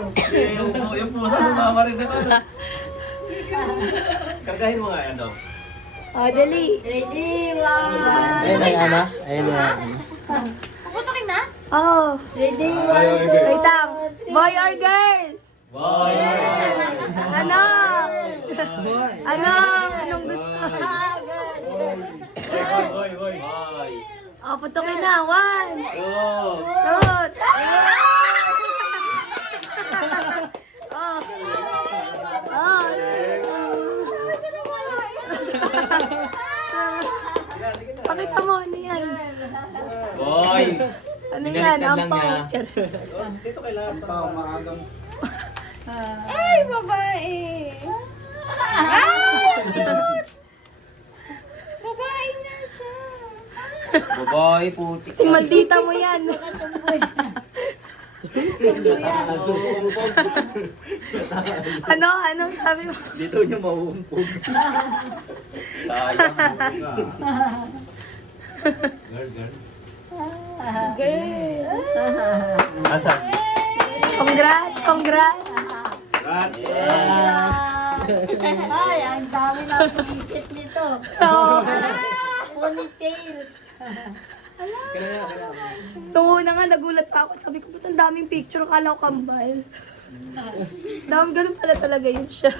Yung pusa sumama rin sa ano. Kargahin mo nga yan, Dok. Oh, dali. Ready, one. Ayun ay ano? Ayun ay Puputukin na? Oh. Ready, Ay, one, ay, two, Wait lang. Boy or girl? Boy! Ano? Ano? Anong gusto? Boy, boy. Oh, putukin na. 1, 2, Go! Oh. Oh. Pakita mo, ano yan? Boy! Ano yan? Ampaw. Charis. Dito kailangan pa maagang. Ay, babae. Babae na siya. Babae, puti. Kasing maldita mo yan. Ano? Anong sabi mo? Dito niya mahuhumpog. Girl. Asa? Congrats! Congrats! Rats! Ay, ang dami na pumisit nito. Oo. Ponytails. Nung una nga, nagulat pa ako. Sabi ko, ba't ang daming picture? Akala ko kambal. Ganun pala talaga yun siya.